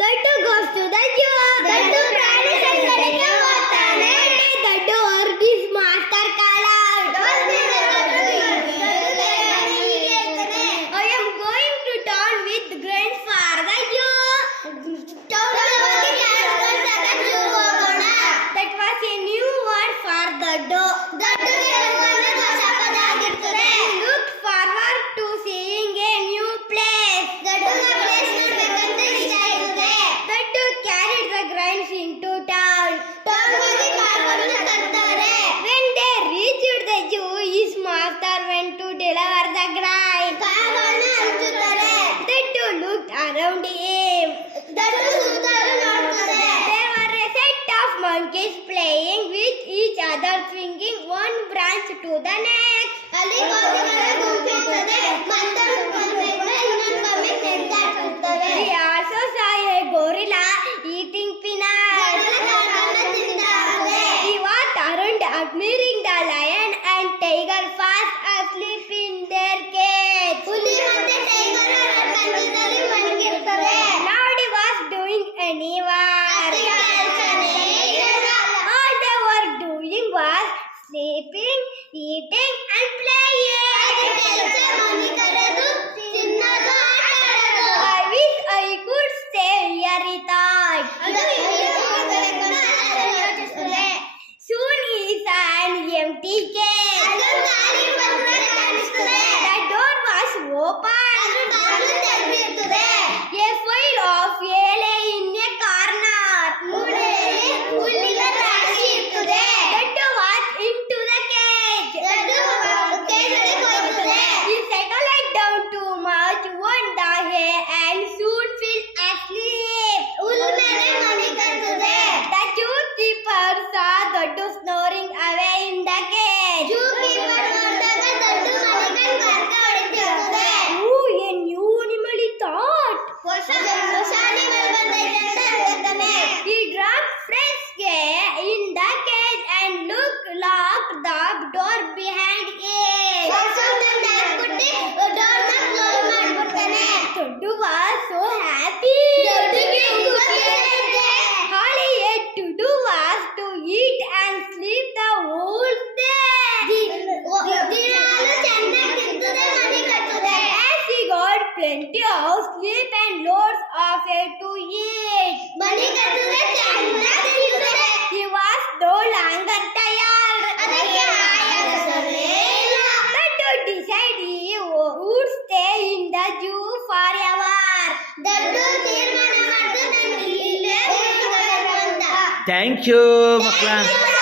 ದಡ್ಡು goes to the zoo. ದಡ್ಡು ಪ್ರಾಣಿ ಸಂಗ್ರಹಾಲಯಕ್ಕೆ ಹೋಗ್ತಾನೆ. ದಡ್ಡು Varghese master ಕಾಲ. I am going to town with friends for the zoo. That was a new word for ದಡ್ಡು. Look forward to seeing a new place. ದಡ್ಡು carried the grains into town. When they reached the zoo, his master went to deliver the grain. Daddu looked around him. There were a set of monkeys playing with each other, swinging one branch to the next. He also saw a gorilla eating peanuts. He walked around admiring the lion and tiger fast asleep in their cage. Nobody was doing any work. All they were doing was sleeping, eating and playing. I wish I could stay here, he thought. Soon he saw an empty cage. The door was open. A file of hay lay in a corner. Daddu walked into the cage. He settled down to munch on the hay and soon fell asleep. The zookeeper saw Daddu snoring away in the cage. Ooh, a new animal, he thought. He dropped fresh hay in the cage and locked the door behind him. Daddu was so happy. All he had to do was to eat and sleep the whole day. As he got plenty of sleep and loads of hay to eat, he was no longer tired. Daddu decided he would stay in the zoo forever. Thank you ಮಕ್ಕಳ.